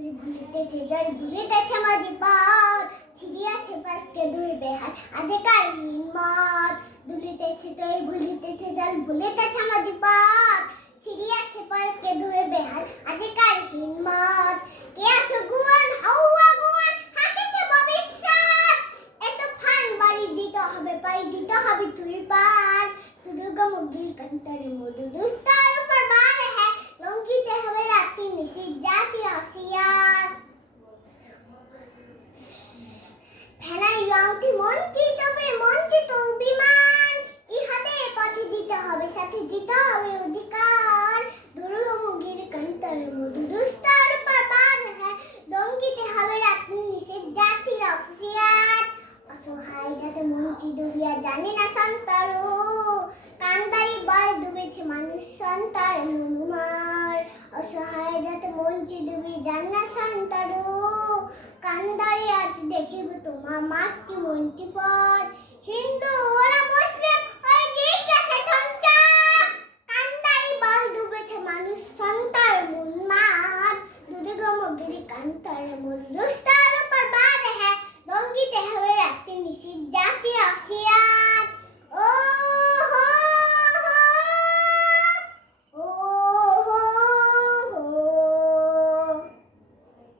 তুই ভুলিতেছে জল ভুলিতেছে মাঝি পথ ছিড়িয়াছে পালকে দুই বেহার আজকার হিম্মত দুলিতেছে তুই ভুলিতেছে জল ভুলিতেছে মাঝি পথ ছিড়িয়াছে পালকে দুই বেহার আজকার হিম্মত কে আছো গুণ হাওয়া গুণ হাসিছে ভবিষ্যৎ এত ফান বাড়ি দিতে হবে পাই দিতে হবে তুই পার দুর্গা মুগির কান্তরে মধু দুস্তার উপর বারে হ্যাঁ লঙ্কিতে হবে রাত্রি নিশিত জাতি আসিয়ার ফেলাই গাউতি মঞ্চিত অভিমান ইহাদের পথে দিতে হবে সাথে দিতে হবে অধিকার দুর্গা মুগির কান্তরে মধু দুস্তার উপর বারে হ্যাঁ লঙ্কিতে হবে রাত্রি নিশিত জাতি আসিয়ার অসহায় যাতে মঞ্চি ডুবিয়া জানে না সন্তারো কান্দারি বল ডুবেছে মানুষ সন্তার হনুমার অসহায় যাতে মঞ্চি ডুবি জানে না সন্তারো কান্দারি আজ দেখিব তোমার মাটি মন্টি পর